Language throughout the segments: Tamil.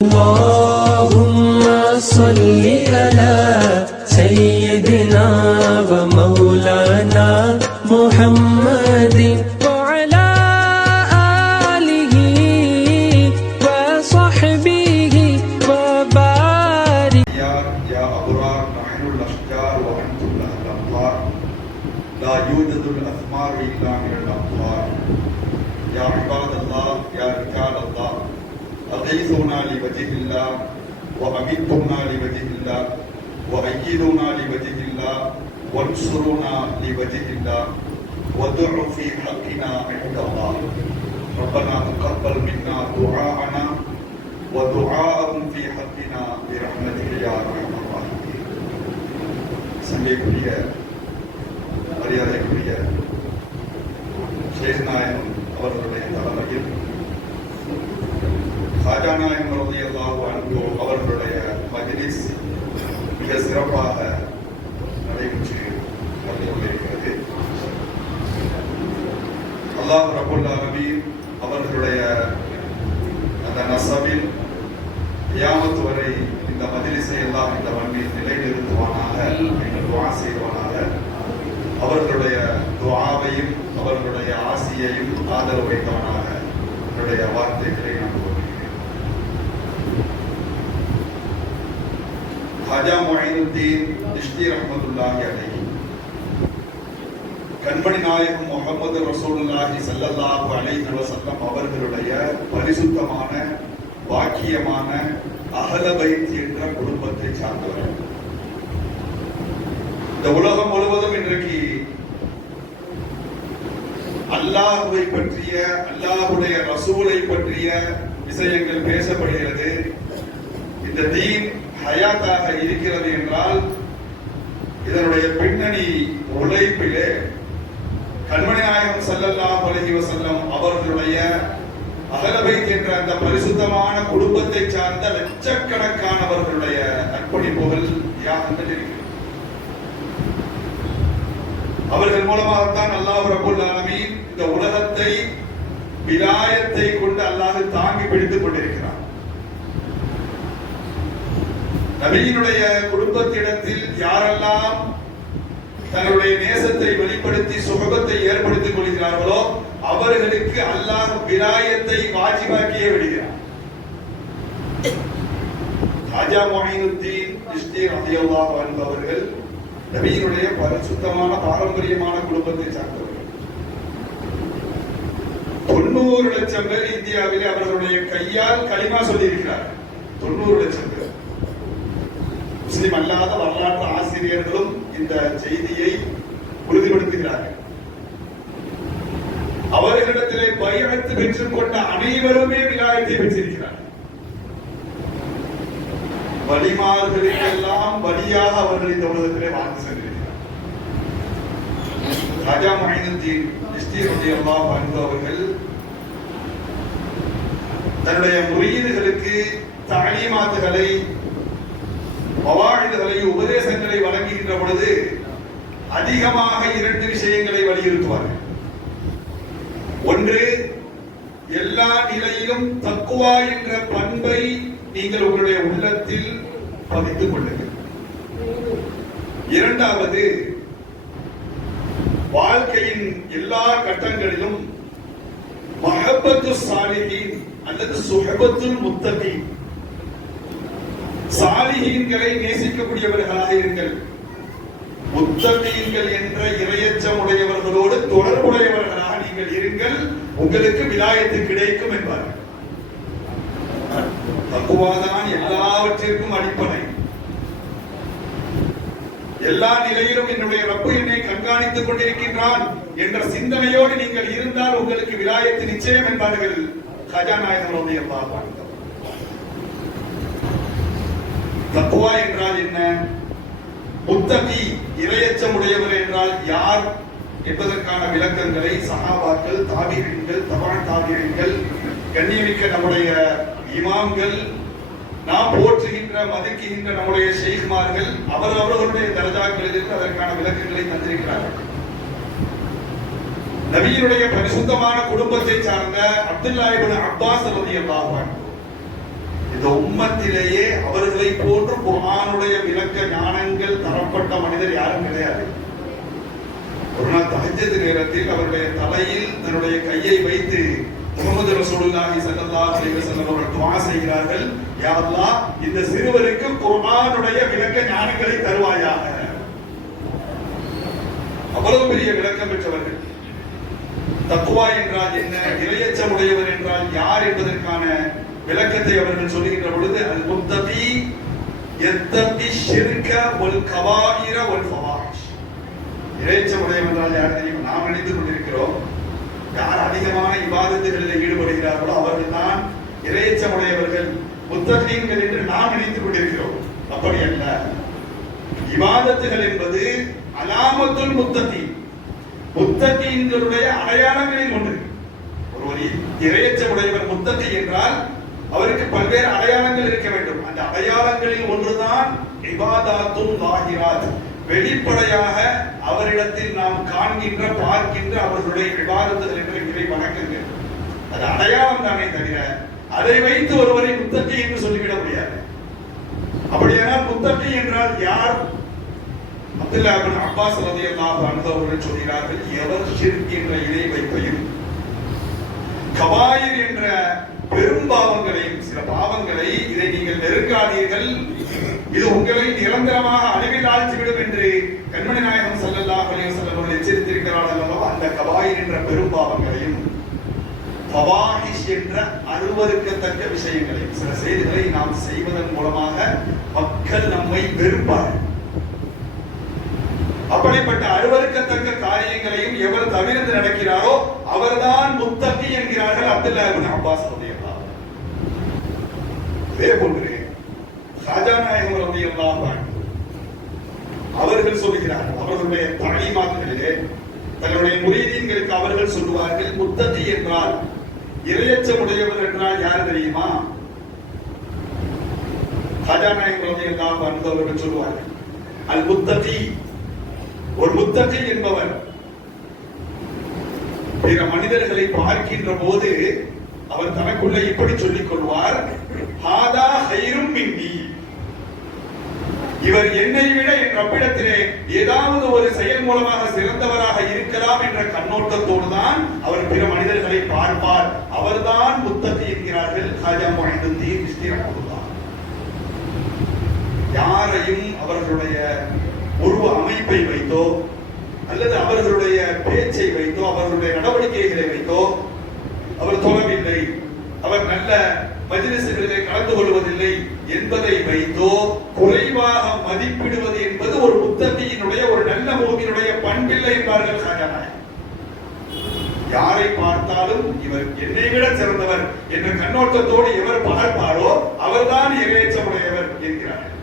اللهم صل على سيدنا ومولانا محمد وعلى آله وصحبه وبارك. يا أبرار نحن الأشجار وأنتم الأمطار لا يوجد الأثمار إلا من الأمطار. يا عباد الله يا رجال الله أغيثونا لوجه الله وأمدونا لوجه الله وأيدونا لوجه الله وانصرونا لوجه الله وادعوا في حقنا عند الله. ربنا تقبل منا دعاءنا ودعاءهم في حقنا برحمتك يا أرحم الراحمين. சங்கைக்குரிய மரியாதைக்குரிய ஷேக் நாயகம் அவர்களுடைய தலைமையில் காஜா நாயகம் ரலியல்லாஹு அன்ஹு அவர்களுடைய மஜ்லிஸ் மிக சிறப்பாக நடைபெற்று கொண்டிருக்கிறது. அல்லாஹ் ரப்பல் ஆலமீன் அவர்களுடைய அந்த நஸபில் கியாமத் வரை இந்த மஜ்லிஸை எல்லாம் இந்த மண்ணில் நிலைநிறுத்துவானாக என்று துஆ செய்வானாக. அவர்களுடைய துஆவையும் அவர்களுடைய ஆசியையும் ஆதரவு வைத்தவனாக அவருடைய வார்த்தைகளை நான் கூறுகிறேன். ஹாஜா முஹைனுத்தீன் சிஷ்தி ரஹ்மத்துல்லாஹி அலைஹி கண்மணி நாயகம் முஹம்மது ரசூலுல்லாஹி ஸல்லல்லாஹு அலைஹி வஸல்லம் அவர்களுடைய பரிசுத்தமான வாக்கியமான அஹ்ல பைத் என்ற குடும்பத்தை சார்ந்தவர்கள். இந்த உலகம் முழுவதும் இன்றைக்கு அல்லாஹ்வை பற்றிய அல்லாஹ்வுடைய ரசூலை பற்றிய விஷயங்கள் பேசப்படுகிறது. இந்த தீன் ஹயாத்தாக இருக்கிறது என்றால் இதனுடைய பின்னணி உழைப்பிலே கண்மணி நாயகம் ஸல்லல்லாஹு அலைஹி வஸல்லம் அவர்களுடைய அஹ்ல பைத் என்ற அந்த பரிசுத்தமான குடும்பத்தை சார்ந்த லட்சக்கணக்கானவர்களுடைய அர்ப்பணிப்புகள் தியாகங்கள் இருக்கிறது. அவர்கள் மூலமாகத்தான் அல்லாஹ் ரப்பல் ஆலமீன் இந்த உலகத்தை விலாயத்தை கொண்டு அல்லாஹ் தாங்கி பிடித்துக் கொண்டிருக்கிறார். நபியினுடைய குடும்பத்திடத்தில் யாரெல்லாம் தன்னுடைய நேசத்தை வெளிப்படுத்தி சுகபத்தை ஏற்படுத்திக் கொள்கிறார்களோ அவர்களுக்கு அல்லாஹ் விலாயத்தை வாஜிபாக்கியே விடுகிறார். ஹாஜா முஹைனுத்தீன் சிஷ்தி ரலியல்லாஹு அன்ஹு அவர்கள் நபியினுடைய பரிசுத்தமான பாரம்பரியமான குடும்பத்தை சார்ந்தவர்கள். 90 லட்சம் பேர் இந்தியாவிலே அவர்களுடைய கையால் கலிமா சொல்லி இருக்கிறார்கள். 90 லட்சம் பேர். முஸ்லிம் அல்லாத வரலாற்று ஆசிரியர்களும் இந்த செய்தியை உறுதிப்படுத்துகிறார்கள். அவர்களிடத்திலே பைஅத் பெற்றுக் கொண்ட அனைவருமே விலாயத்தை பெற்றிருக்கிறார்கள். வலிமார்களுக்கெல்லாம் வலியாக அவர்கள் இந்த உலகத்திலே வாழ்ந்து சென்றிருக்கிறார். ராஜா முஹைனுத்தீன் சிஷ்தி ரலியல்லாஹு அன்ஹு அவர்கள் தன்னுடைய முரீதுகளுக்கு தஅலீமாத்துகளை மவாஇதுகளை உபதேசங்களை வழங்குகின்ற பொழுது அதிகமாக 2 விஷயங்களை வலியுறுத்துவார்கள். ஒன்று, எல்லா நிலையிலும் தக்வா என்ற பண்பை நீங்கள் உங்களுடைய உள்ளத்தில் பதித்துக் கொள்ளுங்கள். இரண்டாவது, வாழ்க்கையின் எல்லா கட்டங்களிலும் மஹப்பத்து சாலிஹீன் அல்லது சுஹபத்துல் முத்தகீன், சாலிஹீன்களை நேசிக்கக்கூடியவர்களாக இருங்கள். முத்தகீன்கள் என்ற இறையச்சம் உடையவர்களோடு தொடர்புடையவர்களாக நீங்கள் இருங்கள், உங்களுக்கு விலாயத்து கிடைக்கும் என்பார்கள். தக்வாதான் எல்லாவற்றிற்கும் அடிப்படை. எல்லா நிலையிலும் என்னுடைய ரப்பு என்னை கண்காணித்துக் கொண்டிருக்கின்றான் என்ற சிந்தனையோடு நீங்கள் இருந்தால் உங்களுக்கு விலாயத்து நிச்சயம் என்பார்கள் ஹாஜா நாயகம் ரலியல்லாஹு அன்ஹு. தக்வா என்றால் என்ன? முத்தகி இறையச்சம் உடையவர் என்றால் யார் என்பதற்கான விளக்கங்களை சஹாபாக்கள், தாபிஈன்கள், தபஅ தாபிஈன்கள், கண்ணியமிக்க நம்முடைய இமாம்கள், நாம் போற்றுகின்ற மதிக்குகின்ற நம்முடைய ஷேக்மார்கள் அவர்களுடைய தரஜாக்களிலிருந்து அதற்கான விளக்கங்களை தந்திருக்கிறார்கள். நபியினுடைய பரிசுத்தமான குடும்பத்தை சார்ந்த அப்துல்லா இப்னு அப்பாஸ் ரலியல்லாஹு அன்ஹு இந்த உம்மத்திலேயே அவர்களை போன்று குர்ஆனுடைய விளக்க ஞானங்கள் தரப்பட்ட மனிதர் யாரும் கிடையாது. ஒரு நாள் தஹஜ்ஜுத் நேரத்தில் அவருடைய தலையில் தன்னுடைய கையை வைத்து முஹம்மது ரசூலுல்லாஹி ஸல்லல்லாஹு அலைஹி வஸல்லம் அவர்கள் துஆ செய்கிறார்கள், யா அல்லாஹ் இந்த சிறுவருக்கு குர்ஆனுடைய விளக்க ஞானங்களை தருவாயாக. அவ்வளவு பெரிய விளக்கம் பெற்றவர்கள். தக்வா என்றால் என்ன, இறையச்சம் உடையவர் என்றால் யார் என்பதற்கான விளக்கத்தை அவர்கள் சொல்லுகின்ற பொழுது, அல் முத்தகி யத்தகி ஷிர்க வல் கபாயிர வல் ஃபவாஹிஷ். இறையச்சம் உடையவர் என்றால் யார் தெரியும்? நாம் நினைத்துக் கொண்டிருக்கிறோம், யார் அதிகமான இபாதத்துகளில் ஈடுபடுகிறார்களோ அவர்கள் தான் இறையச்சம் உடையவர்கள், முத்தகீன்கள் என்று நாம் நினைத்துக் கொண்டிருக்கிறோம். அப்படி அல்ல. இபாதத்துகள் என்பது அலாமத்துல் முத்தகி, முத்தகீன்களுடைய அடையாளங்களில் ஒன்று. ஒருவர் இறையச்சம் உடையவர் முத்தகி என்றால் அவருக்கு பல்வேறு அடையாளங்கள் இருக்க வேண்டும். அந்த அடையாளங்களில் ஒன்றுதான் இபாதாத்துல் லாஹிராத், வெளிப்படையாக அவரிடத்தில் நாம் காண்கின்ற பார்க்கின்ற அவர்களுடைய இபாதத்துகள் என்ற இறை வணக்கங்கள். அது அடையாளம் தானே தவிர அதை வைத்து ஒருவரை முத்தகி என்று சொல்லிவிட முடியாது. அப்படியானால் முத்தகி என்றால் யார்? அப்துல்லா இப்னு அப்பாஸ் ரலியல்லாஹு அன்ஹு அவர்கள் சொல்கிறார்கள், எவர் ஷிர்க் என்ற இணை வைப்பையும் கபாயிர் என்ற பெரும் பாவங்களையும், சில பாவங்களை, இதை நீங்கள் நெருங்காதீர்கள், இது உங்களை நிரந்தரமாக அழிவில் ஆழ்த்திவிடும் என்று கண்மணி நாயகம் ஸல்லல்லாஹு அலைஹி வஸல்லம் அவர்கள் எச்சரித்திருக்கிறார்கள் அல்லவா, அந்த கபாயிர் என்ற பெரும் பாவங்களையும் ஃபவாஹிஷ் என்ற அருவருக்கத்தக்க விஷயங்களையும், சில செய்திகளை நாம் செய்வதன் மூலமாக மக்கள் நம்மை வெறுப்பார்கள். அப்படிப்பட்ட அருவருக்கத்தக்க காரியங்களையும் எவர் தவிர்த்து நடக்கிறாரோ அவர்தான் முத்தகி என்கிறார்கள் அப்துல்லா இப்னு அப்பாஸ் ரலியல்லாஹு அன்ஹு. இதே போன்று காஜா நாயகம் ரலியல்லாஹு அன்ஹு அவர்கள் சொல்கிறார்கள், அவர்களுடைய தலீமாத்துகளிலே தங்களுடைய முரீதீன்களுக்கு அவர்கள் சொல்லுவார்கள், முத்தகி என்றால், இறையச்சம் உடையவர் என்றால் யார் தெரியுமா? காஜா நாயகம் ரலியல்லாஹு அன்ஹு அவர்கள் சொல்லுவார்கள், அல் முத்தகி, ஒரு முத்தகி என்பவர் பிற மனிதர்களை பார்க்கின்ற போது அவர் தனக்குள்ள இப்படி சொல்லிக் கொள்வார், ஹாதா ஹைரும் மின்னி, இவர் என்னை விட என் ரப்பிடத்திலே ஏதாவது ஒரு செயல் மூலமாக சிறந்தவராக இருக்கலாம் என்ற கண்ணோட்டத்தோடு தான் அவர் பிற மனிதர்களை பார்ப்பார். அவர்தான் முத்தகி என்கிறார்கள் காஜா முஹைதுத்தீன் சிஸ்தி ரஹ்மத்துல்லாஹ். யாரையும் அவர்களுடைய உருவ அமைப்பை வைத்தோ அல்லது அவர்களுடைய பேச்சை வைத்தோ அவர்களுடைய நடவடிக்கைகளை வைத்தோ அவர் தொழவில்லை, அவர் நல்ல மஜ்லிஸ்களிலே கலந்து கொள்வதில்லை என்பதை வைத்தோ குறைவாக மதிப்பிடுவது என்பது ஒரு முத்தகியினுடைய, ஒரு நல்ல மூமினுடைய பண்பில்லை என்பார்கள் காஜா நாயகம். யாரை பார்த்தாலும் இவர் என்னை விட சிறந்தவர் என்ற கண்ணோட்டத்தோடு எவர் பார்ப்பாரோ அவர்தான் இறையச்சமுடையவர் என்கிறார்கள்.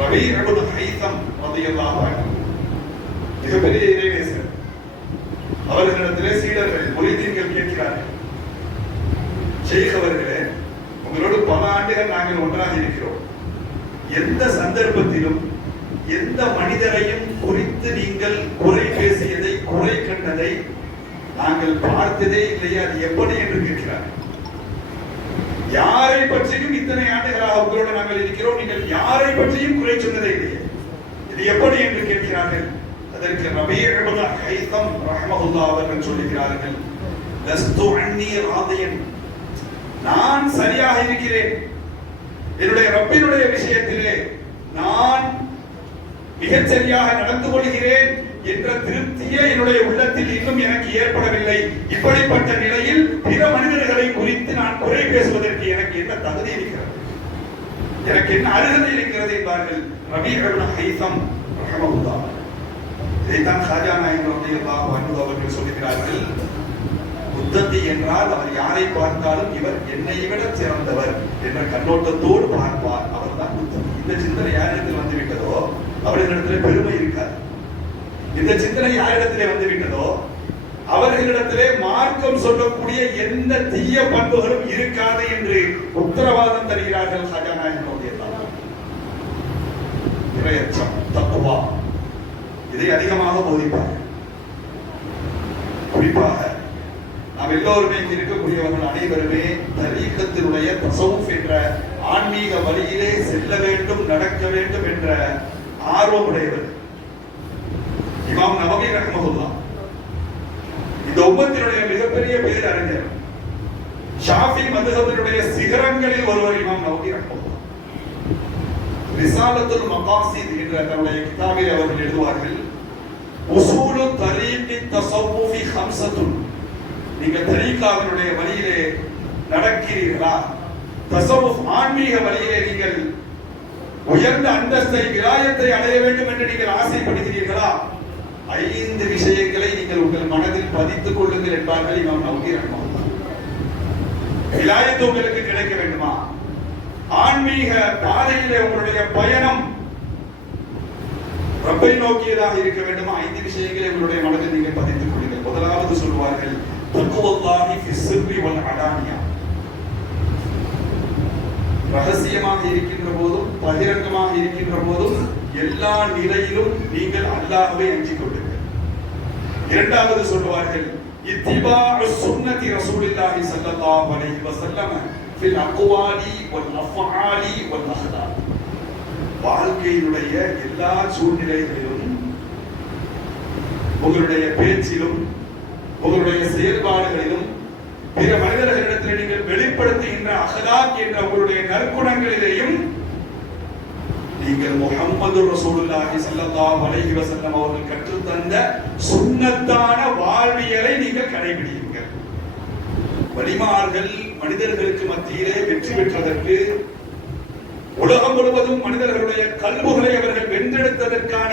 ரபீ இப்னு ஹைஸம் ரலியல்லாஹு அன்ஹு மிகப்பெரிய இறைநேசர். அவர்களிடத்திலே சீடர்கள் முரீதீன்கள் கேட்கிறார்கள், ஷேக் அவர்களே, உங்களோடு பல ஆண்டுகள் நாங்கள் ஒன்றாக இருக்கிறோம், எந்த சந்தர்ப்பத்திலும் எந்த மனிதரையும் குறித்து நீங்கள் குறை பேசியதை, குறை கண்டதை நாங்கள் பார்த்ததே இல்லையா, அது எப்படி என்று கேட்கிறார்கள். யாரை பற்றியும் இத்தனை ஆண்டுகளாக உங்களோடு நாங்கள் இருக்கிறோம், நீங்கள் யாரை பற்றியும் குறை சொன்னதே இல்லையே, இது எப்படி என்று கேட்கிறார்கள். அதற்கு ரபீ இப்னு ஹைஸம் ரஹ்மத்துல்லாஹி அவர்கள் சொல்கிறார்கள், லஸ்து அன்னி ராதியன், நான் சரியாக இருக்கிறேன், என்னுடைய ரப்பினுடைய விஷயத்திலே நான் மிகச் சரியாக நடந்து கொள்கிறேன் என்ற திருப்தியே என்னுடைய உள்ளத்தில் இன்னும் எனக்கு ஏற்படவில்லை. இப்படிப்பட்ட நிலையில் பிற மனிதர்களை குறித்து நான் குறை பேசுவதற்கு எனக்கு என்ன தகுதி இருக்கிறது, எனக்கு என்ன அருகதை இருக்கிறது என்பார்கள் ரபீ இப்னு ஹைஸம் ரஹ்மத்துல்லாஹ். இதைத்தான் காஜா நாயகம் ரலியல்லாஹு அன்ஹு அவர்கள் சொல்கிறார்கள், முத்தகி என்றால் அவர் யாரை பார்த்தாலும் இவர் என்னை விட சிறந்தவர் என்ற கண்ணோட்டத்தோடு பார்ப்பார், அவர்தான் முத்தகி. இந்த சிந்தனை யாரிடத்தில் வந்துவிட்டதோ அவர்களிடத்திலே பெருமை இருக்காது. இந்த சிந்தனை யாரிடத்திலே வந்துவிட்டதோ அவர்களிடத்திலே மார்க்கம் சொல்லக்கூடிய எந்த தீய பண்புகளும் இருக்காது என்று உத்தரவாதம் தருகிறார்கள் காஜா நாயகம் ரலியல்லாஹு அன்ஹு. இறையச்சம், தக்வா, இதை அதிகமாக போதிப்பார்கள். குறிப்பாக நாம் எல்லோருமே இருக்கக்கூடியவர்கள் அனைவருமே தரீகத்தினுடைய தஸவுஃப் என்ற ஆன்மீக வழியிலே செல்ல வேண்டும், நடக்க வேண்டும் என்ற ஆர்வமுடையவர். இமாம் நவவி ரஹ்மத்துல்லாஹ் இந்த உம்மத்தினுடைய மிகப்பெரிய பேரறிஞர். ஷாஃபி மதுஹபினுடைய சிகரங்களில் ஒருவர் இமாம் நவவி ரஹ்மத்துல்லாஹ். ரிசாலத்துல் மகாசித் என்ற தன்னுடைய கிதாபில் அவர்கள் எழுதுவார்கள், உசூலு தரீகி தஸவுஃபி ஹம்ஸத்துன். நீங்கள் தரீகாவினுடைய வழியிலே நடக்கிறீர்களா, தஸவுஃப் ஆன்மீக வழியிலே நீங்கள் உயர்ந்த அந்தஸ்தை விலாயத்தை அடைய வேண்டும் என்று நீங்கள் ஆசைப்படுகிறீர்களா, 5 விஷயங்களை நீங்கள் உங்கள் மனதில் பதித்துக் கொள்ளுங்கள் என்பார்கள் இமாம் நவவி ரஹ்மத்துல்லாஹ். விலாயத்து உங்களுக்கு கிடைக்க வேண்டுமா, ஆன்மீக பாதையிலே உங்களுடைய பயணம் ரப்பை நோக்கியதாக இருக்க வேண்டுமா, 5 விஷயங்களை உங்களுடைய மனதில் நீங்கள் பதித்துக் கொள்ளுங்கள். முதலாவது சொல்வார்கள், தக்வல்லாஹி ஃபி ஸிர்ரி வல் அலானியா. ரகசியமாக இருக்கின்ற போதும் பகிரங்கமாக இருக்கின்ற போதும் எல்லா நிலையிலும் நீங்கள் அல்லாஹ்வை அஞ்சிக் கொள்ளுங்கள். இரண்டாவது சொல்வார்கள், இத்திபாஉ சுன்னதி ரசூலில்லாஹி ஸல்லல்லாஹு அலைஹி வஸல்லம் ஃபில் அக்வாலி வல் அஃஆலி வல் அஹ்லாக். வாழ்க்கையினுடைய எல்லா சூழ்நிலைகளிலும் உங்களுடைய பேச்சிலும் உங்களுடைய செயல்பாடுகளிலும் பிற மனிதர்களிடத்தில் நீங்கள் வெளிப்படுத்துகின்ற அஹ்லாக் என்ற உங்களுடைய நற்குணங்களிலேயும் நீங்கள் முஹம்மது ரசூலுல்லாஹி ஸல்லல்லாஹு அலைஹி வஸல்லம் அவர்கள் கற்றுத்தந்த சுன்னத்தான வாழ்வியலை நீங்கள் கடைபிடியுங்கள். வலிமார்கள் மனிதர்களுக்கு மத்தியிலே வெற்றி பெற்றதற்கு, உலகம் முழுவதும் மனிதர்களுடைய கல்புகளை அவர்கள் வென்றெடுத்ததற்கான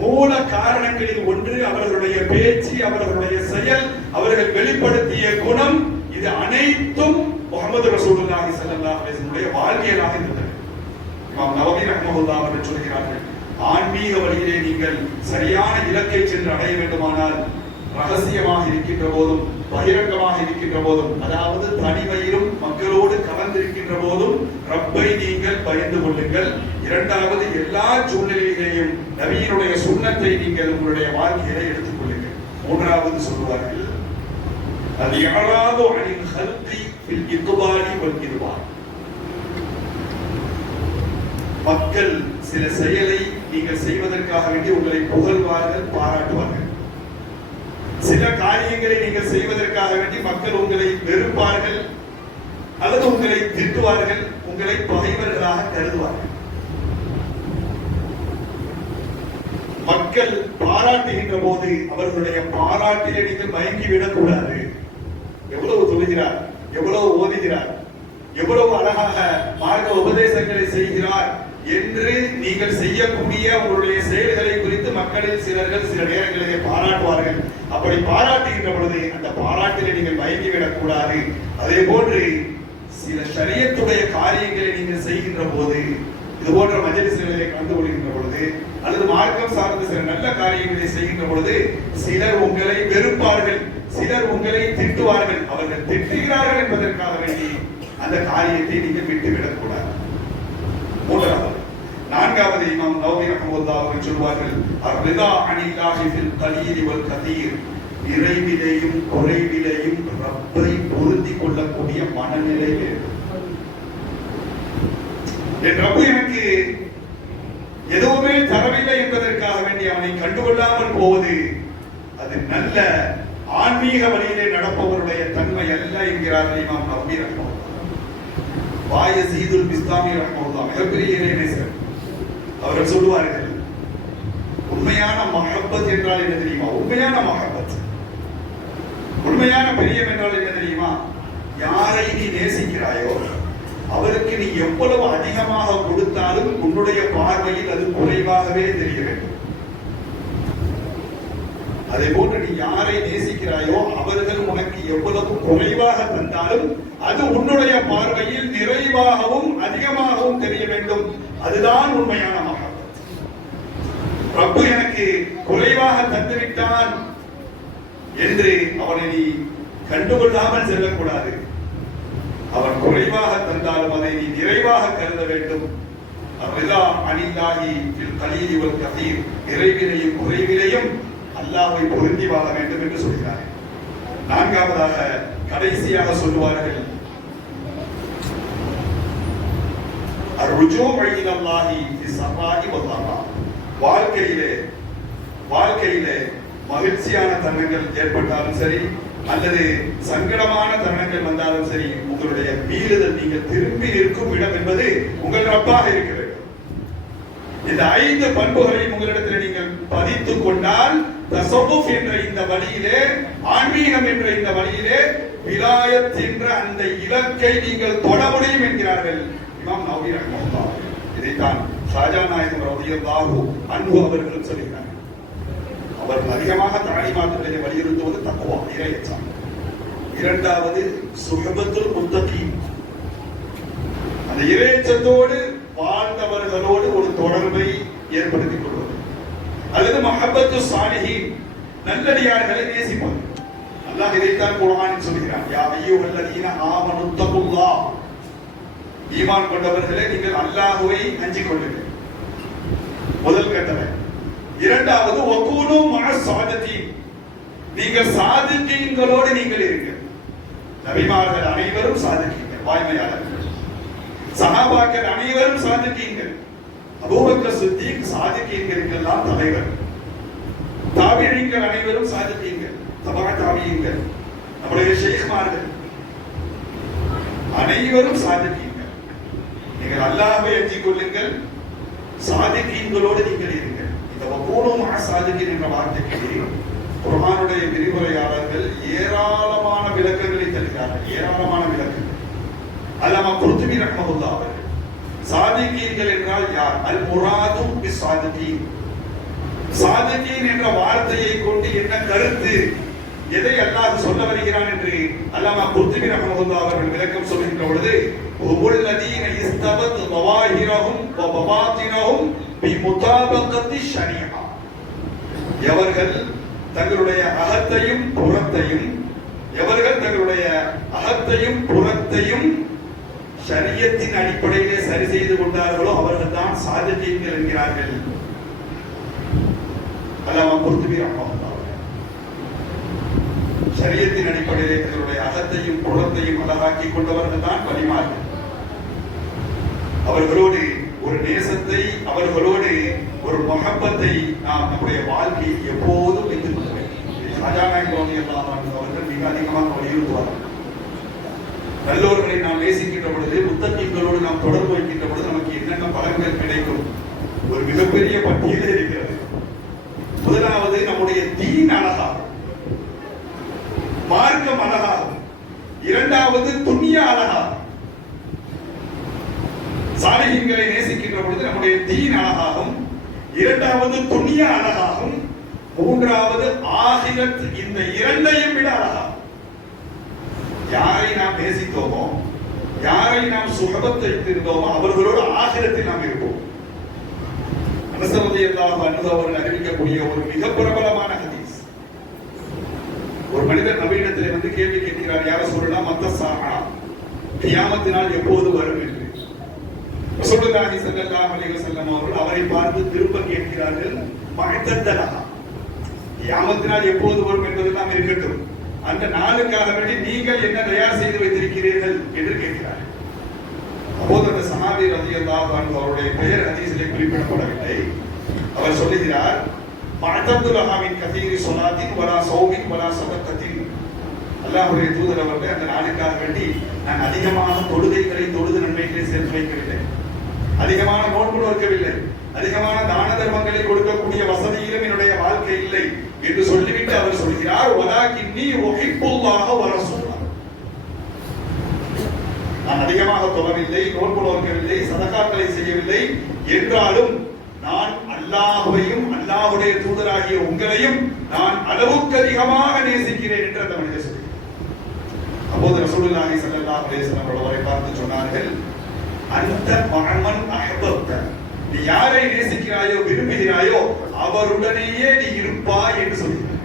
மூல காரணங்களில் ஒன்று அவர்களுடைய பேச்சு, அவர்களுடைய செயல், அவர்கள் வெளிப்படுத்திய குணம். இது அனைத்தும் முஹம்மது ரசூலுல்லாஹி ஸல்லல்லாஹு அலைஹி வஸல்லம் வாழ்வியலாக இருந்தது. இமாம் நவவி ரஹ்மத்துல்லாஹ் அவர்கள் சொல்கிறார்கள், ஆன்மீக வழியிலே நீங்கள் சரியான இலக்கை சென்று அடைய வேண்டுமானால் ரகசியமாக இருக்கின்ற போதும் பகிரங்கமாக இருக்கின்ற போதும், அதாவது தனிமையிலும் மக்களோடு கலந்திருக்கின்ற போதும் ரப்பை நீங்கள் பயந்து கொள்ளுங்கள். இரண்டாவது, எல்லா சூழ்நிலையிலேயும் நபியினுடைய சுன்னத்தை நீங்கள் உங்களுடைய வாழ்க்கையில எடுத்துக் கொள்ளுங்கள். மூன்றாவது சொல்வார்கள், அது யராது அனில் ஹல்கி ஃபில் இக்பாலி வல் இத்பார். மக்கள் சில செயலை நீங்கள் செய்வதற்காக வேண்டி உங்களை புகழ்வார்கள், பாராட்டுவார்கள். சில காரியங்களை நீங்கள் செய்வதற்காக வேண்டி மக்கள் உங்களை வெறுப்பார்கள் அல்லது உங்களை திட்டுவார்கள், உங்களை பகைவர்களாக கருதுவார்கள். மக்கள் பாராட்டுகின்ற போது அவர்களுடைய பாராட்டிலே நீங்கள் மயங்கி விடக்கூடாது. எவ்வளவு தொழுகிறார், எவ்வளவு ஓதுகிறார், எவ்வளவு அழகாக மார்க்க உபதேசங்களை செய்கிறார் என்று நீங்கள் செய்யக்கூடிய உங்களுடைய செயல்களை குறித்து மக்களில் சிலர்கள் சில நேரங்களிலே பாராட்டுவார்கள். அப்படி பாராட்டுகின்ற பொழுது அந்த பாராட்டிலே நீங்கள் மயங்கிவிடக் கூடாது. அதே போன்று சில ஷரியத்துடைய காரியங்களை நீங்கள் செய்கின்ற போது, இது போன்ற மஜ்லிஸ்களிலே கலந்து கொள்கின்ற பொழுது அல்லது மார்க்கம் சார்ந்த சில நல்ல காரியங்களை செய்கின்ற பொழுது சிலர் உங்களை வெறுப்பார்கள், சிலர் உங்களை திட்டுவார்கள். அவர்கள் திட்டுகிறார்கள் என்பதற்காக வேண்டி அந்த காரியத்தை நீங்கள் விட்டுவிடக் கூடாது. மூன்றாவது. நான்காவது, இமாம் நவவி ரஹ்மத்துல்லாஹ் அவர்கள் சொல்வார்கள், அர்ரிதா அனில்லாஹி ஃபில் கலீல் வல் கதீர். நிறைவிலேயும் குறைவிலேயும் ரப்பை பொருந்தி கொள்ளக்கூடிய மனநிலை வேண்டும். என் ரப்பு எனக்கு எதுவுமே தரவில்லை என்பதற்காக வேண்டி அவனை கண்டுகொள்ளாமல் போவது அது நல்ல ஆன்மீக வழியிலே நடப்பவருடைய தன்மை அல்ல என்கிறார்கள் இமாம் நவவி ரஹ்மத்துல்லாஹ். வாயஸீதுல் பிஸ்தாமி ரஹ்மத்துல்லாஹ் மிகப்பெரிய இறைநேசர். அவர்கள் சொல்லுவார்கள், உண்மையான மஹப்பத் என்றால் என்ன தெரியுமா? உண்மையான மஹப்பத், உண்மையான பிரியம் என்றால் என்ன தெரியுமா? யாரை நீ நேசிக்கிறாயோ அவருக்கு நீ எவ்வளவு அதிகமாக கொடுத்தாலும் உன்னுடைய பார்வையில் அது குறைவாகவே தெரிய வேண்டும். அதே போன்று நீ யாரை நேசிக்கிறாயோ அவர்கள் உனக்கு எவ்வளவு குறைவாக தந்தாலும் அது உன்னுடைய பார்வையில் நிறைவாகவும் அதிகமாகவும் தெரிய வேண்டும். அதுதான் உண்மையான மஹப்பத். ரப்பு எனக்கு குறைவாக தந்துவிட்டான் என்று அவனை நீ கண்டுகொள்ளாமல் செல்லக்கூடாது. அவன் குறைவாக தந்தாலும் அதை நீ நிறைவாக கருத வேண்டும். அர்ரிதா அனில்லாஹி ஃபில் கலீல் வல் கதீர். நிறைவிலேயும் குறைவிலேயும் அல்லாஹ்வை பொருந்தி வாழ வேண்டும் என்று சொல்கிறார். நான்காவதாக கடைசியாக சொல்லுவார்கள், الرجوع الى الله في السراء والضراء. வாழ்க்கையிலே மகிழ்ச்சியான தருணங்கள் ஏற்பட்டாலும் சரி அல்லது சங்கடமான தருணங்கள் வந்தாலும் சரி, உங்களுடைய மீறுதல் நீங்கள் திரும்பி நிற்கும் இடம் என்பது உங்கள் ரப்பாக இருக்க வேண்டும். இந்த 5 பண்புகளையும் உங்களிடத்தில் நீங்கள் பதித்துக் கொண்டால் தஸவ்வுஃப் என்ற இந்த வழியிலே, ஆன்மீகம் என்ற இந்த வழியிலே விலாயத் என்ற அந்த இலக்கை நீங்கள் தொட முடியும் என்கிறார்கள் இமாம் நவவி ரஹ்மத்துல்லாஹ். இதைத்தான் ஷாஜா நாயகம் ரலியல்லாஹு அன்ஹு அவர்களும் சொல்கிறார்கள். அவர்கள் அதிகமாக தாலிமாத்துகளை வலியுறுத்துவது தக்வா, இறையச்சம். இரண்டாவது சுஹபத்துல் முத்தகீன், அந்த இறையச்சத்தோடு வாழ்ந்தவர்களோடு ஒரு தொடர்பை ஏற்படுத்திக் கொள்வது. அல்லது மஹப்பத்து சாலிஹீன், நல்லடியார்களை நேசிப்பது. அல்லாஹ் இதைத்தான் குர்ஆனில் சொல்கிறான், யா அய்யுஹல்லதீன ஆமனு தகுல்லாஹ், ஈமான் கொண்டவர்களே நீங்கள் அல்லாஹ்வை அஞ்சிக் கொள்ளுங்கள். முதல் கட்டளை. இரண்டாவது வகூனு மஅஸ் சாதிகீன், நீங்கள் சாதிகீன்களோடு நீங்கள் இருங்கள். நபிமார்கள் அனைவரும் சாதிகீன்கள், வாய்மையாளர்கள். சஹாபாக்கள் அனைவரும் சாதிகீன்கள். அபூபக்கர் சித்திக் சாதிகீன்களுக்கெல்லாம் தலைவர். தாபிஈன்கள் அனைவரும் சாதிகீன்கள், தபா தாபிஈன்கள், நம்முடைய ஷேக்மார்கள் அனைவரும் சாதிகீன்கள். நீங்கள் அல்லாஹ்வை அஞ்சிக் கொள்ளுங்கள், சாதிகீன்களோடு நீங்கள் இருங்கள். இந்த வகூனு மஅஸ் சாதிகீன் என்ற வார்த்தைக்கு குர்ஆனுடைய விரிவுரையாளர்கள் ஏராளமான விளக்கங்களை தருகிறார்கள். ஏராளமான விளக்கங்கள். அல்லாமா குர்துபி ரஹ்மத்துல்லாஹ் அவர்கள் சாதிகீன்கள் என்றால் யார்? அல் முராது பிஸ் சாதிகீன், சாதிகீன் என்ற வார்த்தையை கொண்டு என்ன கருத்து, எதை அல்லாஹ் சொல்ல வருகிறான் என்று அல்லாமா குர்துபி ரஹ்மத்துல்லாஹ் அவர்கள் விளக்கம் சொல்கின்ற பொழுது, உல்லதீன இஸ்தபத் மவாஹிரஹும் வ பவாத்தினஹும் பிமுதாபகத்தி ஷரீஅ, எவர்கள் தங்களுடைய அகத்தையும் புறத்தையும் ஷரியத்தின் அடிப்படையிலே சரி செய்து கொண்டார்களோ அவர்கள் தான் சாதிகீன்கள் என்கிறார்கள் அல்லாமா குர்துபி ரஹ்மத்துல்லாஹ். ஷரியத்தின் அடிப்படையிலே தங்களுடைய அகத்தையும் புறத்தையும் அழகாக்கி கொண்டவர்கள் தான் வலிமார்கள். அவர்களோடு ஒரு நேசத்தை, அவர்களோடு ஒரு மஹப்பத்தை நாம் நம்முடைய வாழ்க்கையை எப்போதும் வைத்துக் கொள்ள வேண்டும். ஷாஜா நாயகம் ரலியல்லாஹு அன்ஹு அவர்கள் மிக அதிகமாக வலியுறுத்துவார்கள். நல்லோர்களை நாம் நேசிக்கின்ற பொழுது, முத்தகீன்களோடு நாம் தொடர்பு வைக்கின்ற பொழுது நமக்கு என்னென்ன பலன்கள் கிடைக்கும்? ஒரு மிகப்பெரிய பட்டியலே இருக்கிறது. முதலாவது, நம்முடைய தீன் அழகாகும், மார்க்கம் அழகாகும். இரண்டாவது, துன்யா அழகாகும். சாலிஹீன்களை நேசிக்கின்ற பொழுது நம்முடைய தீன் அழகாகும், இரண்டாவது துன்யா அழகாகும், மூன்றாவது ஆகிரத். இந்த இரண்டையும் விட அழகாகும். யாரை நாம் நேசித்தோமோ, யாரை நாம் சுஹபத்தை வைத்திருந்தோமோ அவர்களோடு ஆகிரத்தில் நாம் இருப்போம். அனஸ் ரலியல்லாஹு அன்ஹு அவர்கள் அறிவிக்கக்கூடிய ஒரு மிக பிரபலமான ஹதீஸ். ஒரு மனிதர் நபியிடத்திலே வந்து கேள்வி கேட்கிறார், யா ரசூலல்லாஹ் மத்த ஸாஆ, கியாமத் நாள் எப்போது வரும் என்று. ரசூலுல்லாஹி ஸல்லல்லாஹு அலைஹி வஸல்லம் அவர்கள் அவரை பார்த்து திரும்ப கேட்கிறார்கள், மஅத்ததலஹா, கியாமத் நாள் எப்போது வரும் என்பதெல்லாம் இருக்கட்டும், அந்த நாளுக்காக வேண்டி நீங்கள் என்ன தயார் செய்து வைத்திருக்கிறீர்கள் என்று கேட்கிறார். அப்போது அந்த சஹாபி ரலியல்லாஹு அன்ஹு அவருடைய பெயர் ஹதீஸிலே குறிப்பிடப்படவில்லை. அவர் சொல்லுகிறார், மஅத்ததுலஹா மின் கதீரி ஸலாத்தின் வலா ஸௌமின் வலா ஸதகத்தின். அல்லாஹ்வுடைய தூதர் அவர்கள் அந்த நாளுக்காக வேண்டி நான் அதிகமான தொழுகைகளை தொழுது நன்மைகளை சேர்த்து வைக்கவில்லை, அதிகமான நோன்பு நோக்கவில்லை, அதிகமான தான தர்மங்களை கொடுக்கக்கூடிய வசதியிலும் என்னுடைய வாழ்க்கை இல்லை என்று சொல்லிவிட்டு அவர் சொல்கிறார், வலாகின்னி உஹிப்புல்லாஹ வ ரசூலஹு, நான் அதிகமாக தொழவில்லை, நோன்பு நோக்கவில்லை, சதகாக்களை செய்யவில்லை, என்றாலும் நான் அல்லாஹ்வையும் அல்லாஹ்வுடைய தூதராகிய உங்களையும் நான் அளவுக்கு அதிகமாக நேசிக்கிறேன் என்று அந்த மனிதர் சொல்கிறார். அப்போது ரசூலுல்லாஹி ஸல்லல்லாஹு அலைஹி வஸல்லம் அவரை பார்த்து சொன்னார்கள், அந்த மஅமன் அஹ்பப்த, நீ யாரை நேசிக்கிறாயோ விரும்புகிறாயோ அவருடனேயே நீ இருப்பாய் என்று சொல்கிறார்.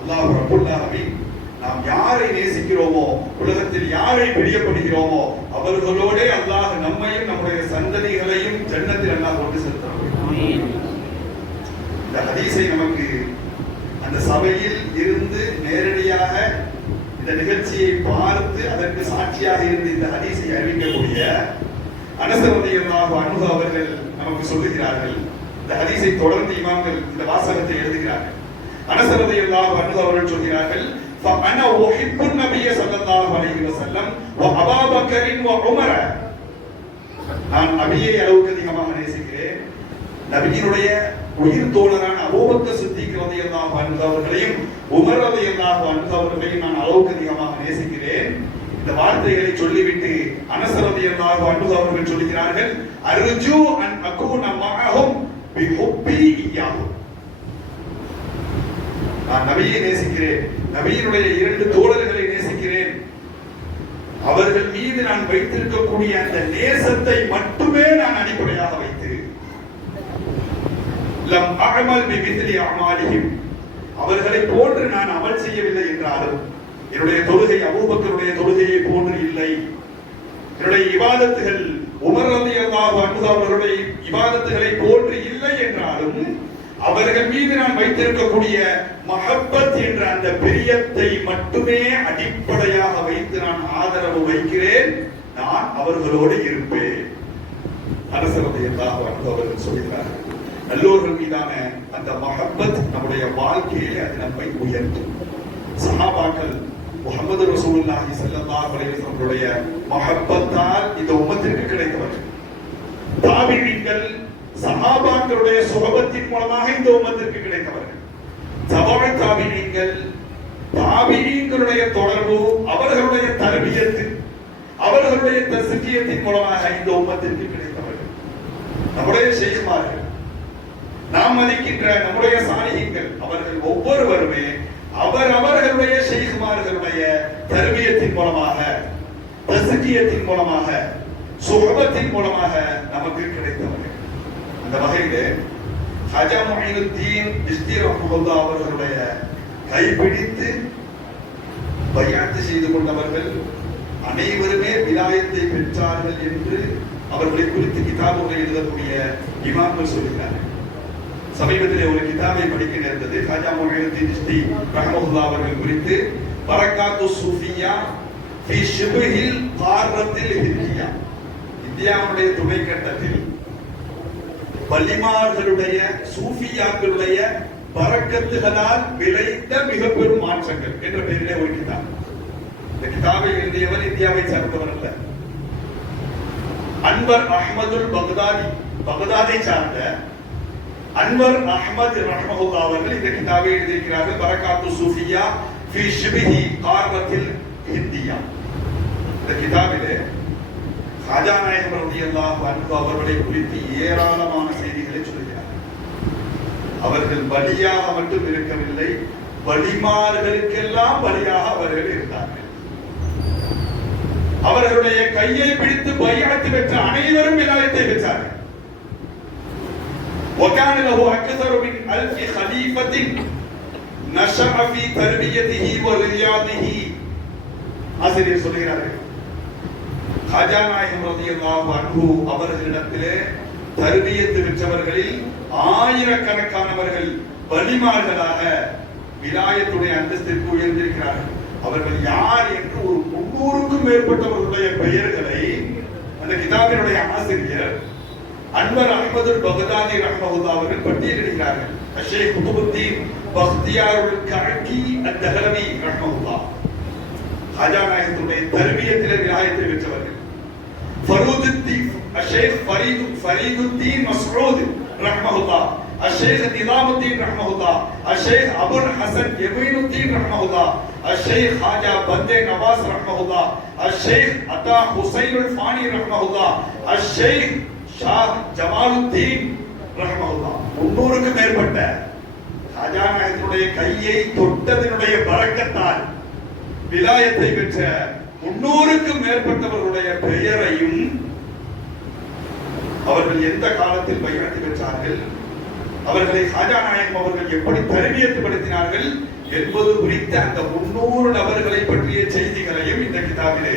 அல்லாஹ் ரப்பல் ஆலமீன் நாம் யாரை நேசிக்கிறோமோ, உலகத்தில் யாரை பிரியப்படுகிறோமோ அவர்களோடே அல்லாஹ் நம்மையும் நம்முடைய சந்ததிகளையும் ஜன்னத்தில் அல்லாஹ் கொண்டு செலுத்துவார். இந்த ஹதீஸை நமக்கு அந்த சபையில் இருந்து நேரடியாக அனஸ் ரலியல்லாஹு அன்ஹு அவர்கள் நமக்கு சொல்லுகிறார்கள். இந்த ஹதீஸை தொடர்ந்து இமாம்கள் இந்த வாசகத்தை எழுதுகிறார்கள். அனஸ் ரலியல்லாஹு அன்ஹு அவர்கள் சொல்கிறார்கள், فأنا أحب النبي صلى الله عليه وسلم وأبا بكر وعمر. நான் நபியை அளவுக்கு அதிகமாக நேசிக்கிறேன், நபியினுடைய உயிர் தோழரான அபூபக்கர் சித்திக் ரலியல்லாஹு அன்ஹு அவர்களையும் உமர் ரலியல்லாஹு அன்ஹு அவர்களையும் நான் அளவுக்கு அதிகமாக நேசிக்கிறேன். இந்த வார்த்தைகளை சொல்லிவிட்டு அனஸ் ரலியல்லாஹு அன்ஹு அவர்கள் சொல்கிறார்கள், அர்ஜு அன் அகூன மஅஹும் பிஹுப்பி இய்யாஹு. நான் நபியை நேசிக்கிறேன், நபியினுடைய இரண்டு தோழர்களை நேசிக்கிறேன், அவர்கள் மீது நான் வைத்திருக்கக்கூடிய அந்த நேசத்தை மட்டுமே நான் அடிப்படையாக வைத்து லம் அஅமல் பிமித்லி அமாலிஹிம், அவர்களை போன்று நான் அமல் செய்யவில்லை என்றாலும், என்னுடைய தொழுகை அபூபக்கருடைய தொழுகையை போன்று இல்லை, என்னுடைய இபாதத்துகள் உமர் ரலியல்லாஹு அன்ஹு அவர்களுடைய இபாதத்துகளை போன்று இல்லை என்றாலும், அவர்கள் மீது நான் வைத்திருக்கக்கூடிய மஹப்பத் என்ற அந்த பிரியத்தை மட்டுமே அடிப்படையாக வைத்து நான் ஆதரவு வைக்கிறேன், நான் அவர்களோடு இருப்பேன். அனஸ் ரலியல்லாஹு அன்ஹு அவர்கள் சொல்கிறார்கள், நல்லோர்கள் மீதான அந்த மஹப்பத் நம்முடைய வாழ்க்கையிலே அது நம்மை உயர்த்தும். சஹாபாக்கள் முஹம்மது ரசூலுல்லாஹி ஸல்லல்லாஹு அலைஹி வஸல்லம் மஹப்பத்தால் இந்த உம்மத்திற்கு கிடைத்தவர்கள். தாபிஈன்கள் சஹாபாக்களுடைய சுஹபத்தின் மூலமாக இந்த உம்மத்திற்கு கிடைத்தவர்கள். தபஅ தாபிஈன்கள், தாபிஈன்களுடைய தொடர்பு, அவர்களுடைய தர்பியத்து, அவர்களுடைய தஸ்கியத்தின் மூலமாக இந்த உம்மத்திற்கு கிடைத்தவர்கள். நம்முடைய ஷேக்மார்கள், நாம் மதிக்கின்ற நம்முடைய சாலிஹீன்கள், அவர்கள் ஒவ்வொருவருமே அவர்களுடைய ஷேக்மார்களுடைய தர்பியத்தின் மூலமாக, தஸ்கியத்தின் மூலமாக, சுஹபத்தின் மூலமாக நமக்கு கிடைத்தவர்கள். அந்த வகையிலே ஹஜா முஹைனுத்தீன் சிஸ்தி ரஹ்மத்துல்லாஹி அவர்களுடைய கைப்பிடித்து பைஅத் செய்து கொண்டவர்கள் அனைவருமே விலாயத்தை பெற்றார்கள் என்று அவர்களை குறித்து கிதாபுகளை எழுதக்கூடிய இமாம்கள் சொல்கிறார்கள். சமீபத்தில் ஒரு கிதாபை படிக்க நேர்ந்தது. ஹஜா முஹைனுத்தீன் சிஸ்தி ரஹ்மத்துல்லாஹி அவர்கள் குறித்து பரக்காத்து சூஃபியா ஃபீ ஷிபஹில் காரத்தில் ஹிந்தியா, இந்தியாவுடைய துணைக்கண்டத்தில் வலிமார்களுடைய சூஃபியாக்களுடைய பரக்கத்துகளால் விளைந்த மிக பெரும் மாற்றங்கள் என்ற பெயரிலே ஒரு கிதாப். இந்த கிதாபை எழுதியவர் இந்தியாவை சார்ந்தவர் அல்ல, அன்வர் அஹ்மதுல் பக்தாதி, பக்தாதை சார்ந்த அன்வர் அஹ்மத் ரஹ்மத்துல்லாஹி அவர்கள் இந்த கிதாபை எழுதியிருக்கிறார்கள். பரக்காத்து சூஃபியா ஃபீ ஷிபஹி காரத்தில் ஹிந்தியா. இந்த கிதாபிலே ஹாஜா நாயகம் ரலியல்லாஹு அன்ஹு அவர்களை குறித்து ஏராளமான செய்திகளை சொல்கிறார்கள். அவர்கள் பலியாக மட்டும் இருக்கவில்லை, வலிமார்களுக்கெல்லாம் பலியாக அவர்கள் இருந்தார்கள். அவர்களுடைய கையை பிடித்து பைஅத் பெற்ற அனைவரும் விலாயத்தை பெற்றார்கள். وكان له أكثر من 1000 خليفة نشأ في تربيته ورياضه. ஆசிரியர் சொல்கிறார்கள், ஹஜா நாயகம் ரலியல்லாஹு அன்ஹு அவர்களிடத்திலே தர்பியத்து பெற்றவர்களில் ஆயிரக்கணக்கானவர்கள் வலிமார்களாக விலாயத்துடைய அந்தஸ்திற்கு உயர்ந்திருக்கிறார்கள். அவர்கள் யார் என்று ஒரு 300க்கும் மேற்பட்டவர்களுடைய பெயர்களை அந்த கிதாபினுடைய ஆசிரியர் அன்வர் அஹ்மதுல் பக்தாதி ரஹ்மத்துல்லாஹி அவர்கள் பட்டியலிடுகிறார்கள். ஷேக் குதுபுத்தீன் பக்தியாருல் கஅகி அத்-தஹலவி ரஹ்மத்துல்லாஹ் ஹஜா நாயகத்துடைய தர்பியத்திலே விலாயத்தை பெற்றவர்கள். ஃபரூதுத்தீன் ஷேக் ஃபரீதுத்தீன் மஸ்ஊத் ரஹ்மத்துல்லாஹ், الشيخ نظام الدين رحمه الله، الشيخ ابو الحسن يمين الدين رحمه الله، الشيخ خواجہ بندے نواز رحمه الله، الشيخ عطا حسين الفانی رحمه الله، الشيخ شاہ جمال الدین رحمه الله. 300க்கு மேற்பட்ட ஹஜா நாயகத்துடைய கையை தொட்டதினுடைய பரக்கத்தால் விலாயத்தை பெற்ற 300க்கும் மேற்பட்டவர்களுடைய பெயரையும் அவர்கள் எந்த காலத்தில் பைஅத் பெற்றார்கள், அவர்களை ஹஜா நாயகம் அவர்கள் எப்படி தர்பியத்துப்படுத்தினார்கள் என்பது குறித்த அந்த 300 நபர்களை பற்றிய செய்திகளையும் இந்த கிதாபிலே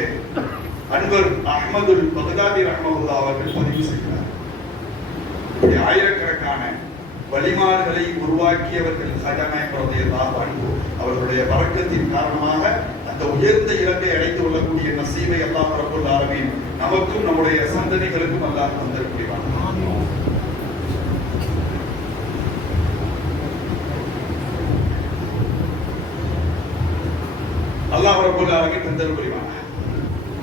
அன்வர் அஹ்மதுல் பக்தாதி ரஹ்மத்துல்லாஹி அவர்கள் பதிவு செய்கிறார். ஆயிரக்கணக்கான வலிமார்களை உருவாக்கியவர்கள் ஹஜா நாயகம் ரலியல்லாஹு அன்ஹு அவர்களுடைய பரக்கத்தின் காரணமாக அந்த உயர்ந்த இலக்கை அடைந்து கொள்ளக்கூடிய நசீபை அல்லாஹ் ரப்பல் ஆலமீன் நமக்கும் நம்முடைய சந்ததிகளுக்கும் அல்லாஹ் தந்தல் புரிவான். அல்லாஹ் ரப்பல் ஆலமீன் தந்தல் புரிவான்.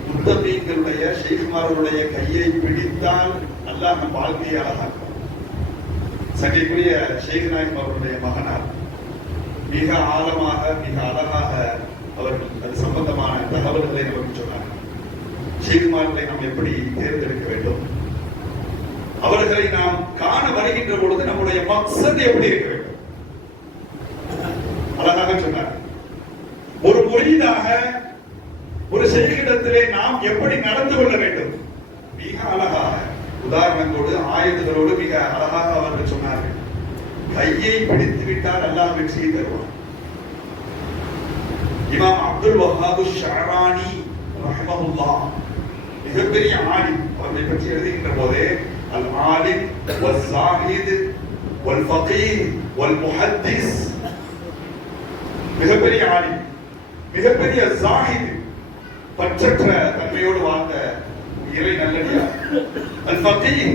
முத்தகீன்களுடைய ஷேகுமார்களுடைய கையை பிடித்தால் அல்லாஹ் நம் வாழ்க்கையை அழகாக்கும். சங்கைக்குரிய ஷேக் நாயகம் அவருடைய மகனார் மிக ஆழமாக மிக அழகாக அவர்கள் அது சம்பந்தமான தகவல்களை நமக்கு சொன்னார். ஷேகுமார்களை நாம் எப்படி தேர்ந்தெடுக்க வேண்டும், அவர்களை நாம் காண வருகின்ற பொழுது நம்முடைய மக்சத் எப்படி இருக்க வேண்டும், அழகாக சொன்னார். ஒரு முரீதாக ஒரு ஷேகிடத்திலே நாம் எப்படி நடந்து கொள்ள வேண்டும், மிக அழகாக உதாரணங்களோடு ஆயுதங்களோடு மிக அழகாக அவர்கள் சொன்னார்கள். கையை பிடித்து விட்டால் அல்லாஹ் வெற்றியை தருவான். இமாம் அப்துல் வஹாப் ஷஅரானி ரஹ்மஹுல்லாஹ் மிகப்பெரிய ஆலிம், அவர்களை பற்றி எழுதுகின்ற போதே அல் ஆலிம் வல் ஸாஹித் வல் ஃபகீஹ் வல் முஹத்திஸ், மிகப்பெரிய ஆலிம், மிகப்பெரிய ஸாஹித், பற்றற்ற தன்மையோடு வாழ்ந்த இறை நல்லடியார். அல் ஃபகீஹ்,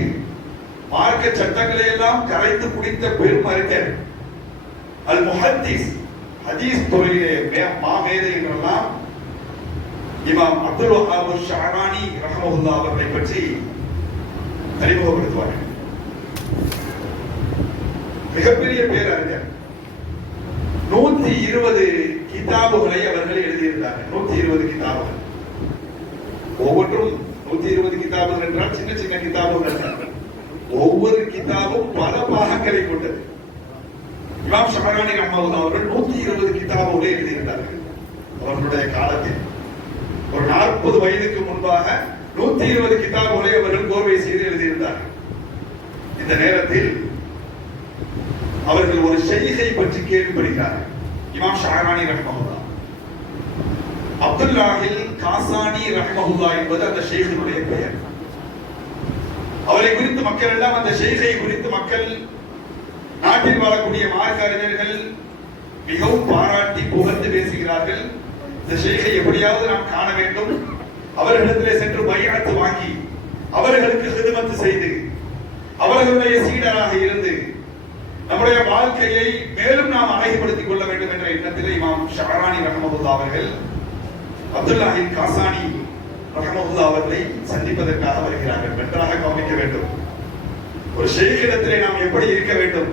மார்க்க சட்டங்களை எல்லாம் கரைத்து குடித்த பெரும் அறிஞர். அல் முஹத்திஸ், ஹதீஸ் துறையிலே மாமேதை என்றெல்லாம் இமாம் அப்துல் வஹாப் ஷஅரானி ரஹ்மஹுல்லாஹ் அவர்களை பற்றி அறிமுகப்படுத்துவார்கள். மிகப்பெரிய பேரறிஞர். 120 கிதாபுகளை அவர்கள் எழுதியிருந்தார்கள். 120 கிதாபுகள், ஒவ்வொன்றும் 120 கிதாபுகள் என்றால் சின்ன சின்ன கிதாபுகள். ஒவ்வொரு கிதாபும் பல பாகங்களை கொண்டது. இமாம் ஷஅரானி ரஹ்மஹுல்லாஹ் அவர்கள் 120 கிதாபுகளை எழுதியிருந்தார்கள். அவர்களுடைய காலத்தில் ஒரு 40 வயதுக்கு முன்பாக 120 கிதாபுகளை அவர்கள் கோர்வை செய்து எழுதியிருந்தார்கள். இந்த நேரத்தில் அவர்கள் ஒரு ஷைகை பற்றி கேள்விப்படுகிறார்கள். இமாம் ஷஅரானி ரஹ்மஹுல்லாஹ், அப்துல்லாஹில் காசானி ரஹ்மஹுல்லாஹ் என்பது அந்த ஷைഖினுடைய பெயர். அவரை குறித்து மக்கள் எல்லாம், அந்த ஷைகை குறித்து மக்கள், நாட்டில் வாழக்கூடிய மார்க்க அறிஞர்கள் மிகவும் பாராட்டி புகழ்ந்து பேசுகிறார்கள். இந்த ஷைகை எப்படியாவது நாம் காண வேண்டும், அவர்களிடத்திலே சென்று பைஅத் வாங்கி அவர்களுக்கு ஹிதமத் செய்து அவர்களுடைய சீடராக இருந்து நம்முடைய வாழ்க்கையை மேலும் நாம் அழகுபடுத்திக் கொள்ள வேண்டும் என்ற எண்ணத்தில் இமாம் ஷஅரானி ரஹ்மஹுல்லாஹ் அவர்கள் அப்துல்லாஹில் காசானி ரஹ்மஹுல்லாஹ் அவர்களை சந்திப்பதற்காக வருகிறார்கள். நன்றாக கவனிக்க வேண்டும். ஒரு ஷேகிடத்திலே நாம் எப்படி இருக்க வேண்டும்,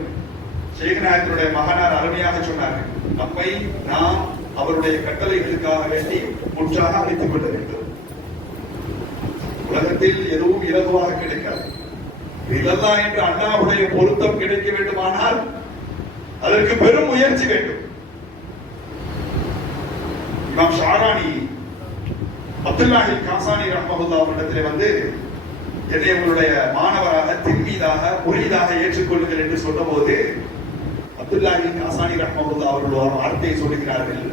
ஷேக் நாயகத்தினுடைய மகனார் அருமையாக சொன்னார்கள். நம்மை நாம் அவருடைய கட்டளைகளுக்காக வேண்டி முற்றாக அளித்துக் கொள்ள வேண்டும். உலகத்தில் எதுவும் இலகுவாக கிடைக்காது. இதெல்லாம் என்று அல்லாஹ்வுடைய பொருத்தம் கிடைக்க வேண்டுமானால் அதற்கு பெரும் முயற்சி வேண்டும். இமாம் ஷஅரானி அப்துல்லாஹில் காசானி ரஹ்மஹுல்லாஹ் அவரிடத்திலே வந்து, என்னை உங்களுடைய மாணவராக தில்மீதாக முரீதாக ஏற்றுக்கொள்ளுங்கள் என்று சொன்னபோது அப்துல்லாஹில் காசானி ரஹ்மஹுல்லாஹ் அவர்கள் ஒரு வார்த்தையை சொல்லுகிறார்கள்.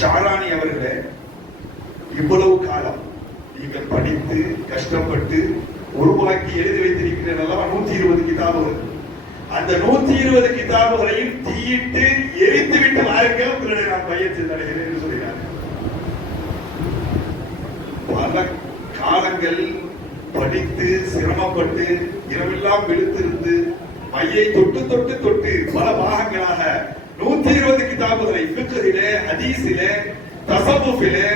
ஷஅரானி அவர்களே, இவ்வளவு காலம் நீங்கள் படித்து கஷ்டப்பட்டு உருவாக்கி எழுதி வைத்திருக்கிறீர்கள் அல்லவா 120 கிதாபுகள். அந்த 120 கிதாபுகளையும் தீயிட்டு எரித்து விட்டு வாருங்கள், உங்களுடைய நான் பயிற்சி தருகிறேன் என்று சொல்கிறார். பல காலங்கள் படித்து சிரமப்பட்டு இரவெல்லாம் விழுத்திருந்து மையை தொட்டு தொட்டு தொட்டு பல பாகங்களாக 120 கிதாபுகளை ஃபிக்ஹிலே, ஹதீஸிலே, தஸவ்வுஃபிலே,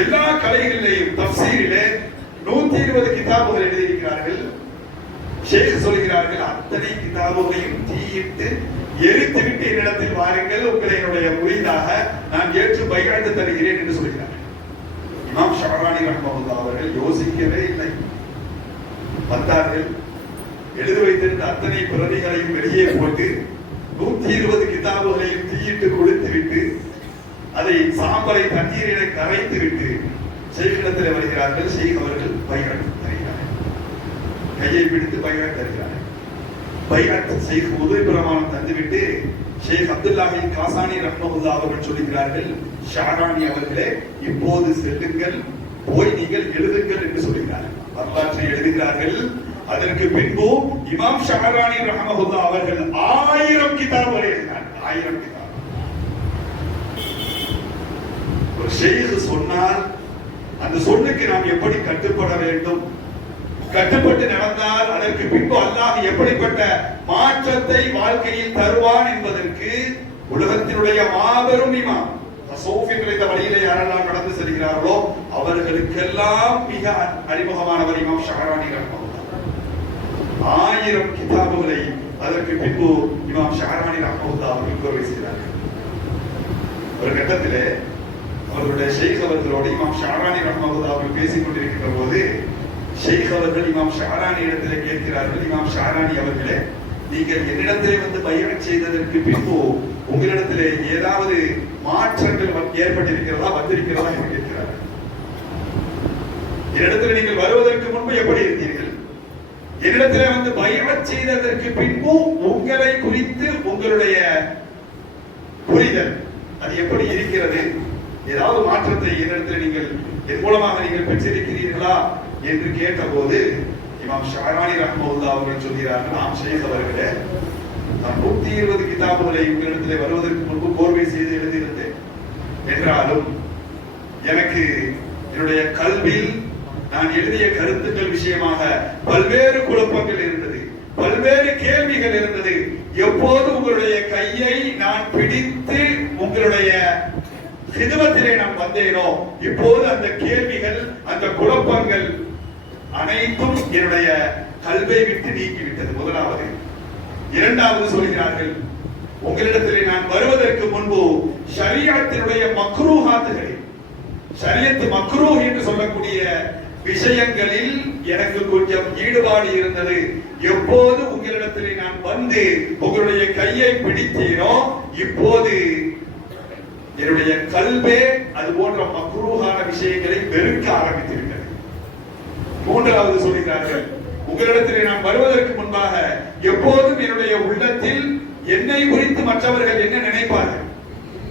எல்லா கலைகளிலேயும் தஃப்சீரிலே 120 கிதாபுகள் எழுதியிருக்கிறார்கள். ஷேக் சொல்கிறார்கள், அத்தனை கிதாபுகளையும் தீயிட்டு எரித்து விட்டு என்னிடத்தில் வாருங்கள், உங்களை என்னுடைய முரீதாக நான் ஏற்று பைஅத் தருகிறேன் என்று சொல்கிறார்கள். இமாம் ஷஅரானி ரஹ்மஹுல்லாஹ் அவர்கள் யோசிக்கவே இல்லை. வந்தார்கள், எழுதி வைத்திருந்த அத்தனை பிரதிகளையும் வெளியே போட்டு 120 கிதாபுகளையும் தீயிட்டு கொடுத்து விட்டு அதை சாம்பலை தண்ணீரிலே கரைத்து விட்டு ஷேகிடத்தில் வருகிறார்கள். ஷேக் அவர்கள் பைஅத் தருகிறார்கள். கையை பிடித்து பைஅத் தருகிறார்கள். பைஅத் ஷேக் உதவி பிரமாணம் தந்துவிட்டு ஷேக் அப்துல்லாஹில் காசானி ரஹ்மஹுல்லாஹ் அவர்கள் சொல்கிறார்கள், ஷஅரானி அவர்களே, இப்போது செல்லுங்கள், போய் நீங்கள் எழுதுங்கள் என்று சொல்கிறார்கள். வரலாற்றை எழுதுகிறார்கள். அதற்கு பின்பு இமாம் ஷஅரானி ரஹ்மஹுல்லாஹ் அவர்கள் 1000 கிதாபுகளை எழுதினார்கள். 1000 கிதாப். ஒரு ஷேக் சொன்னார், அந்த சொல்லுக்கு நாம் எப்படி கட்டுப்பட வேண்டும், கட்டுப்பட்டு நடந்தால் அதற்கு பின்பு அல்லாஹ் எப்படிப்பட்ட மாற்றத்தை வாழ்க்கையில் தருவான் என்பதற்கு உலகத்தினுடைய மாபெரும் இமாம் தஸவ்வுஃபில் இந்த வழியிலே யாரெல்லாம் நடந்து செல்கிறார்களோ அவர்களுக்கெல்லாம் மிக அறிமுகமானவர் இமாம் ஷஅரானி ரஹ்மத்துல்லாஹ். 1000 கிதாபுகளை அதற்கு பின்பு இமாம் ஷஅரானி ரஹ்மத்துல்லாஹ் அவர்கள் கோர்வை செய்தார்கள். ஒரு கட்டத்திலே அவர்களுடைய ஷேக் அவர்களோடு இமாம் ஷஅரானி ரஹ்மத்துல்லாஹ் அவர்கள் பேசிக் கொண்டிருக்கின்ற போது ஷேக் அவர்கள் இமாம் ஷஅரானி இடத்திலே கேட்கிறார்கள், இமாம் ஷஅரானி அவர்களே, நீங்கள் என்னிடத்திலே வந்து பைஅத் செய்ததற்கு பின்பு உங்களிடத்திலே ஏதாவது மாற்றங்கள் ஏற்பட்டிருக்கிறதா, வந்திருக்கிறதா என்று கேட்கிறார்கள். என்னிடத்தில் நீங்கள் வருவதற்கு முன்பு எப்படி இருந்தீர்கள், என்னிடத்திலே வந்து பைஅத் செய்ததற்கு பின்பு உங்களை குறித்து உங்களுடைய புரிதல் அது எப்படி இருக்கிறது, ஏதாவது மாற்றத்தை என்னிடத்தில் நீங்கள் என் மூலமாக நீங்கள் பெற்றிருக்கிறீர்களா என்று கேட்டபோது இமாம் ஷஅரானி ரஹ்மத்துல்லாஹ் அவர்கள் சொல்கிறார்கள், நாம் ஷேக் அவர்களே, நான் 120 கிதாபுகளை உங்களிடத்திலே வருவதற்கு முன்பு கோர்வை செய்து எழுதியிருந்தேன். என்றாலும் எனக்கு என்னுடைய கல்வியில் நான் எழுதிய கருத்துக்கள் விஷயமாக பல்வேறு குழப்பங்கள் இருந்தது, பல்வேறு கேள்விகள் இருந்தது. எப்போது உங்களுடைய கையை நான் பிடித்து உங்களுடைய ஹிதுமத்திலே நான் வந்தேனோ இப்போது அந்த கேள்விகள், அந்த குழப்பங்கள் அனைத்தும் என்னுடைய கல்வை விட்டு நீக்கிவிட்டது. முதலாவது. இரண்டாவது சொல்கிறார்கள், உங்களிடத்திலே நான் வருவதற்கு முன்பு ஷரியத்தினுடைய மக்ரூஹாத்துகளில், ஷரியத் மக்ரூஹ் என்று சொல்லக்கூடிய விஷயங்களில் எனக்கு கொஞ்சம் ஈடுபாடு இருந்தது. எப்போது உங்களிடத்திலே நான் வந்து உங்களுடைய கையை பிடித்தேனோ இப்போது என்னுடைய கல்வே அது போன்ற மக்ரூஹான விஷயங்களை வெறுக்க ஆரம்பித்து விட்டது. மூன்றாவது சொல்கிறார்கள், உங்களிடத்திலே நான் வருவதற்கு முன்பாக எப்போதும் என்னுடைய உள்ளத்தில் என்னை குறித்து மற்றவர்கள் என்ன நினைப்பார்கள்,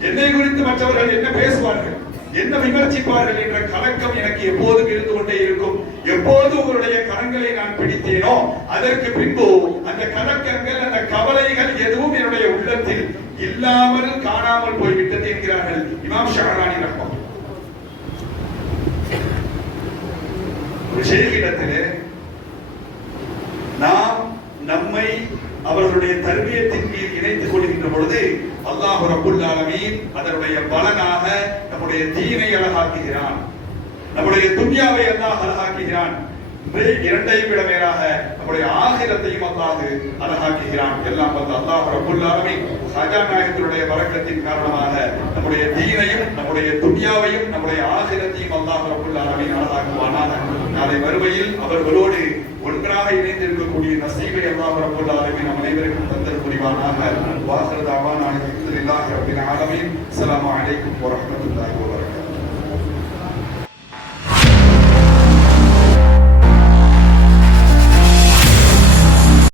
என்னை குறித்து மற்றவர்கள் என்ன பேசுவார்கள், என்ன விமர்சிப்பார்கள் என்ற கலக்கம் எனக்கு எப்போதும் இருந்து கொண்டே இருக்கும். எப்போது உங்களுடைய கரங்களை நான் பிடித்தேனோ அதற்கு பின்பு அந்த கலக்கங்கள், அந்த கவலைகள் எதுவும் என்னுடைய உள்ளத்தில் இல்லாமல் காணாமல் போய்விட்டது என்கிறார்கள் இமாம் ஷஅரானி ரஹ்மத்துல்லாஹ். ஒரு ஷேக்கிடத்திலே நாம் நம்மை அவர்களுடைய தர்பியத்தின் மீது இணைத்துக் கொள்கின்ற பொழுது அல்லாஹ் ரப்புல் ஆலமீன் அதனுடைய பலனாக நம்முடைய தீனை அழகாக்குகிறான், நம்முடைய துன்யாவை அல்லாஹ் அழகாக்குகிறான். இரண்டையும் விட மேலாக நம்முடைய ஆகிரத்தையும் அல்லாஹ் அழகாக்குகிறான். எல்லாம் வந்து அல்லாஹ் ரப்புல் ஆலமீன் ஹஜா நாயகத்தினுடைய பரக்கத்தின் காரணமாக நம்முடைய தீனையும் நம்முடைய துன்யாவையும் நம்முடைய ஆகிரத்தையும் அல்லாஹ் ரப்புல் ஆலமீன் அழகாக்குவானாக. நாளை மறுமையில் அவர்களோடு ஒன்றாக இணைந்திருக்கக்கூடிய நசீபை அல்லாஹ் ரப்புல் ஆலமீன் நம் அனைவருக்கும் தந்தல் புரிவானாக. வாஹிரு தஅவானா அல்ஹம்துலில்லாஹி ரப்பில் ஆலமீன். அஸ்ஸலாமு அலைக்கும் வரஹ்மத்துல்லாஹி வபரகாத்துஹு.